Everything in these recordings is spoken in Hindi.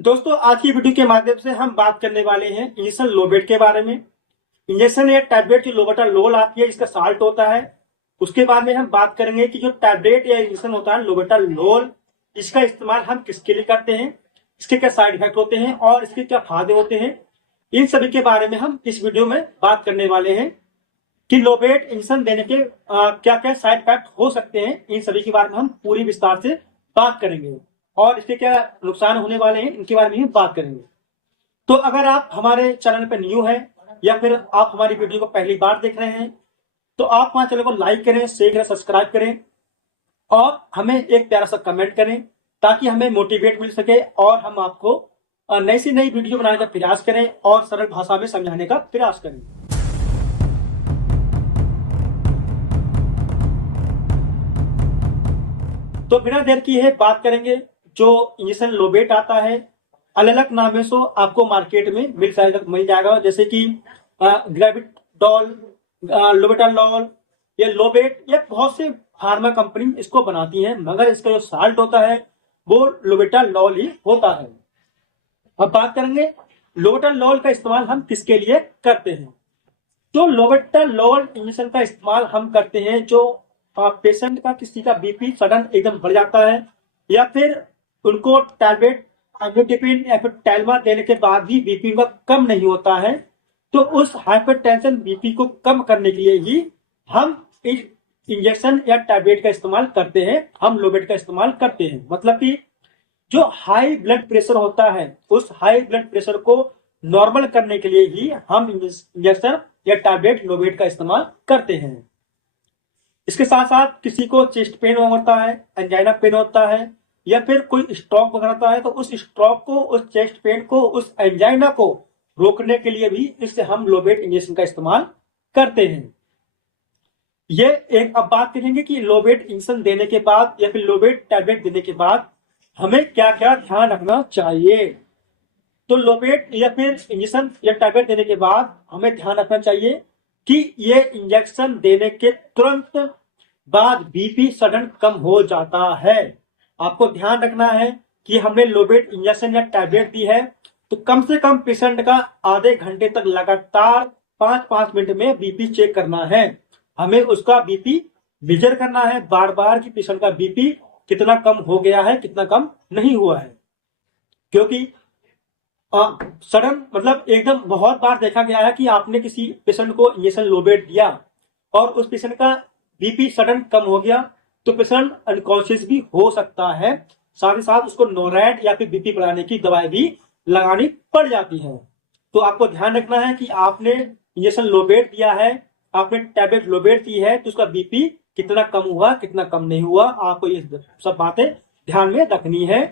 दोस्तों, आज की वीडियो के माध्यम से हम बात करने वाले हैं इंजेक्शन लोबेट के बारे में। इंजेक्शन या टैबलेट जो लोबेटालोल आती है, इसका साल्ट होता है। उसके बाद में हम बात करेंगे कि जो टैबलेट या इंजेक्शन होता है लोबेटालोल, इसका इस्तेमाल हम किसके लिए करते हैं, इसके क्या साइड इफेक्ट होते हैं और इसके क्या फायदे होते हैं। इन सभी के बारे में हम इस वीडियो में बात करने वाले हैं कि लोबेट इंजेक्शन देने के क्या क्या साइड इफेक्ट हो सकते हैं। इन सभी के बारे में हम पूरी विस्तार से बात करेंगे और इसके क्या नुकसान होने वाले हैं, इनके बारे में भी बात करेंगे। तो अगर आप हमारे चैनल पर न्यू हैं या फिर आप हमारी वीडियो को पहली बार देख रहे हैं, तो आप हमारे चैनल को लाइक करें, शेयर करें, सब्सक्राइब करें और हमें एक प्यारा सा कमेंट करें ताकि हमें मोटिवेट मिल सके और हम आपको नई से नई वीडियो बनाने का प्रयास करें और सरल भाषा में समझाने का प्रयास करें। तो बिना देर किए बात करेंगे। जो इंजेक्शन लोबेट आता है, अलग अलग नामों से आपको मार्केट में मिल जाएगा, जैसे कि ग्रेविडॉल, लोबेटालॉल, ये लोबेट, ये बहुत से फार्मा कंपनी इसको बनाती है, मगर इसका जो साल्ट होता है वो लोबेटालॉल ही होता है। अब बात करेंगे लोबेटालॉल का इस्तेमाल हम किसके लिए करते हैं। तो लोबेटालॉल इंजेक्शन का इस्तेमाल हम करते हैं जो पेशेंट का किसी का बीपी सडन एकदम बढ़ जाता है या फिर उनको टैबलेट एम्लोडिपिन या फिर टैलमा देने के बाद भी बीपी उनका कम नहीं होता है, तो उस हाइपरटेंशन बीपी को कम करने के लिए ही हम इस इंजेक्शन या टैबलेट का इस्तेमाल करते हैं, हम लोबेट का इस्तेमाल करते हैं। मतलब कि जो हाई ब्लड प्रेशर होता है, उस हाई ब्लड प्रेशर को नॉर्मल करने के लिए ही हम इंजेक्शन या टैबलेट लोबेट का इस्तेमाल करते हैं। इसके साथ साथ किसी को चेस्ट पेन होता है, एंजाइना पेन होता है या फिर कोई स्ट्रोक वगैरह होता है, तो उस स्ट्रोक को, उस चेस्ट पेन को, उस एंजाइना को रोकने के लिए भी इससे हम लोबेट इंजेक्शन का इस्तेमाल करते हैं। ये एक अब बात करेंगे कि लोबेट इंजेक्शन देने के बाद या फिर लोबेट टैबलेट देने के बाद हमें क्या क्या ध्यान रखना चाहिए। तो लोबेट या फिर इंजेक्शन या टैबलेट देने के बाद हमें ध्यान रखना चाहिए कि ये इंजेक्शन देने के तुरंत बाद बीपी सडन कम हो जाता है। आपको ध्यान रखना है कि हमने लोबेट इंजेक्शन या टैबलेट दी है तो कम से कम पेशेंट का आधे घंटे तक लगातार 5-5 मिनट में बीपी चेक करना है। हमें उसका बीपी मेजर करना है बार बार कि पेशेंट का बीपी कितना कम हो गया है, कितना कम नहीं हुआ है। क्योंकि सडन मतलब एकदम बहुत बार देखा गया है कि आपने किसी पेशेंट को इंजेक्शन लोबेट दिया और उस पेशेंट का बीपी सडन कम हो गया तो पेशेंट अनकॉन्शियस भी हो सकता है, साथ ही साथ उसको नोरैड या फिर बीपी बढ़ाने की दवाई भी लगानी पड़ जाती है। तो आपको ध्यान रखना है कि आपने इंजेक्शन लोबेट दिया है, आपने टैबलेट लोबेट दी है, तो उसका बीपी कितना कम हुआ, कितना कम नहीं हुआ, आपको ये सब बातें ध्यान में रखनी है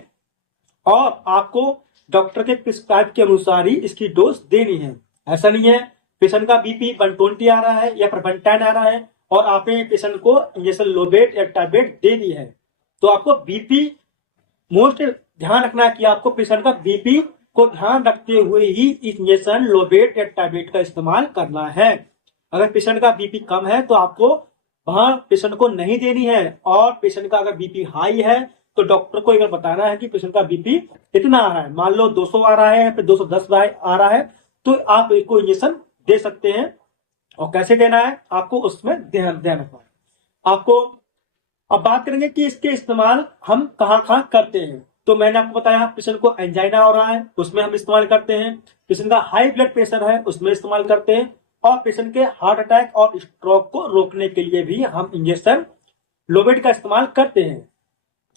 और आपको डॉक्टर के प्रिस्क्राइब के अनुसार ही इसकी डोज देनी है। ऐसा नहीं है पेशेंट का बीपी 120 आ रहा है या फिर 110 आ रहा है और आपने पेशेंट को इंजेक्शन लोबेट या टैबलेट दे दी है, तो आपको बीपी मोस्ट ध्यान रखना है कि आपको पेशेंट का बीपी को ध्यान रखते हुए ही इंजेक्शन लोबेट या टैबलेट का इस्तेमाल करना है। अगर पेशेंट का बीपी कम है तो आपको वहां पेशेंट को नहीं देनी है, और पेशेंट का अगर बीपी हाई है तो डॉक्टर को अगर बताना है कि पेशेंट का बीपी कितना आ रहा है, मान लो 200 आ रहा है या फिर 210 आ रहा है, तो आप इसको इंजेक्शन दे सकते हैं। और कैसे देना है आपको उसमें ध्यान रखना है आपको। अब बात करेंगे कि इसके इस्तेमाल हम कहाँ कहाँ करते हैं। तो मैंने आपको बताया पेशेंट को एंजाइना हो रहा है उसमें हम इस्तेमाल करते हैं, पेशेंट का हाई ब्लड प्रेशर है उसमें इस्तेमाल करते हैं, और पेशेंट के हार्ट अटैक और स्ट्रोक को रोकने के लिए भी हम इंजेक्शन लोबेट का इस्तेमाल करते हैं।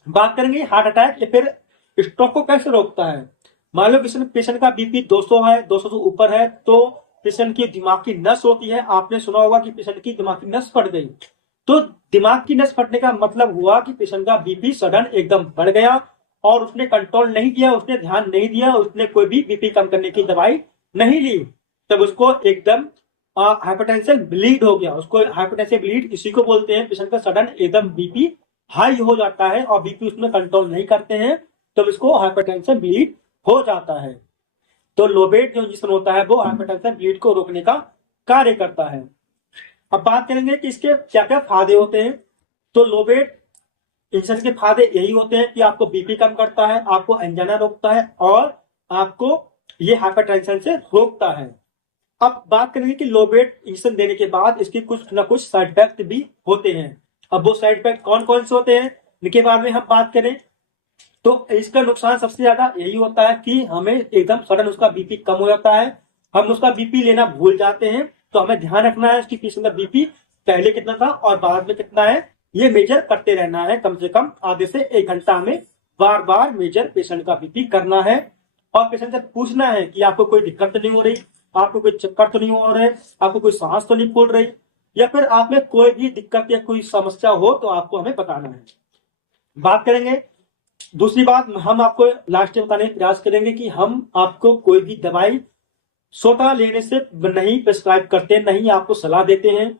बात करेंगे हार्ट अटैक या फिर स्ट्रोक को कैसे रोकता है। मान लो पेशेंट का बीपी 200 है, 200 से ऊपर है, तो पेशेंट की दिमाग की नस होती है, आपने सुना होगा कि पेशेंट की दिमाग की नस फट गई, तो दिमाग की नस फटने का मतलब हुआ कि पेशेंट का बीपी सडन एकदम बढ़ गया और उसने कंट्रोल नहीं किया, उसने ध्यान नहीं दिया, उसने कोई भी बीपी कम करने की दवाई नहीं ली, तब उसको एकदम हाइपरटेंशन ब्लीड हो गया। उसको हाइपरटेंशन ब्लीड इसी को बोलते हैं, पेशेंट का सडन एकदम बीपी हाई हो जाता है और बीपी उसमें कंट्रोल नहीं करते हैं, तब इसको हाइपरटेंशन ब्लीड हो जाता है। तो लोबेट जो इंजेक्शन होता है वो हाइपरटेंशन ब्लीड को रोकने का कार्य करता है। अब बात करेंगे कि इसके क्या क्या फायदे होते हैं। तो लोबेट इंजेक्शन के फायदे यही होते हैं कि आपको बीपी कम करता है, आपको एंजाइना रोकता है और आपको ये हाइपरटेंशन से रोकता है। अब बात करेंगे कि लोबेट इंजेक्शन देने के बाद इसके कुछ ना कुछ साइड इफेक्ट भी होते हैं। अब वो साइड इफेक्ट कौन कौन से होते हैं इनके बारे में हम बात करें तो इसका नुकसान सबसे ज्यादा यही होता है कि हमें एकदम सडन उसका बीपी कम हो जाता है, हम उसका बीपी लेना भूल जाते हैं। तो हमें ध्यान रखना है कि पेशेंट का बीपी पहले कितना था और बाद में कितना है, ये मेजर करते रहना है। कम से कम आधे से 1 घंटा में बार बार मेजर पेशेंट का बीपी करना है और पेशेंट से पूछना है कि आपको कोई दिक्कत तो नहीं हो रही, आपको कोई चक्कर तो नहीं हो रहे, आपको कोई सांस तो नहीं फूल रही, या फिर आप में कोई भी दिक्कत या कोई समस्या हो तो आपको हमें बताना है। बात करेंगे दूसरी बात, हम आपको लास्ट में बताने का प्रयास करेंगे कि हम आपको कोई भी दवाई स्वतः लेने से नहीं प्रिस्क्राइब करते, नहीं आपको सलाह देते हैं।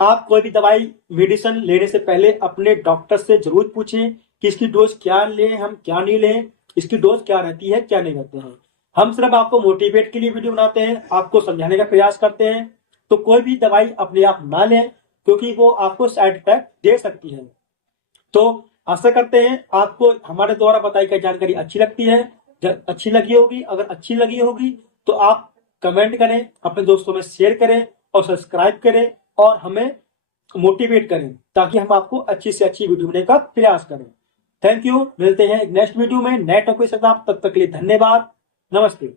आप कोई भी दवाई मेडिसिन लेने से पहले अपने डॉक्टर से जरूर पूछें कि इसकी डोज क्या लें, हम क्या नहीं लें, इसकी डोज क्या रहती है, क्या नहीं रहते हैं। हम सिर्फ आपको मोटिवेट के लिए वीडियो बनाते हैं, आपको समझाने का प्रयास करते हैं। तो कोई भी दवाई अपने आप ना लें क्योंकि वो आपको साइड इफेक्ट दे सकती है। तो आशा करते हैं आपको हमारे द्वारा बताई गई जानकारी अच्छी लगती है, अच्छी लगी होगी। अगर अच्छी लगी होगी तो आप कमेंट करें, अपने दोस्तों में शेयर करें और सब्सक्राइब करें और हमें मोटिवेट करें ताकि हम आपको अच्छी से अच्छी वीडियो बनाने का प्रयास करें। थैंक यू, मिलते हैं नेक्स्ट वीडियो में नए टॉपिक के साथ। तब तक के लिए धन्यवाद, नमस्ते।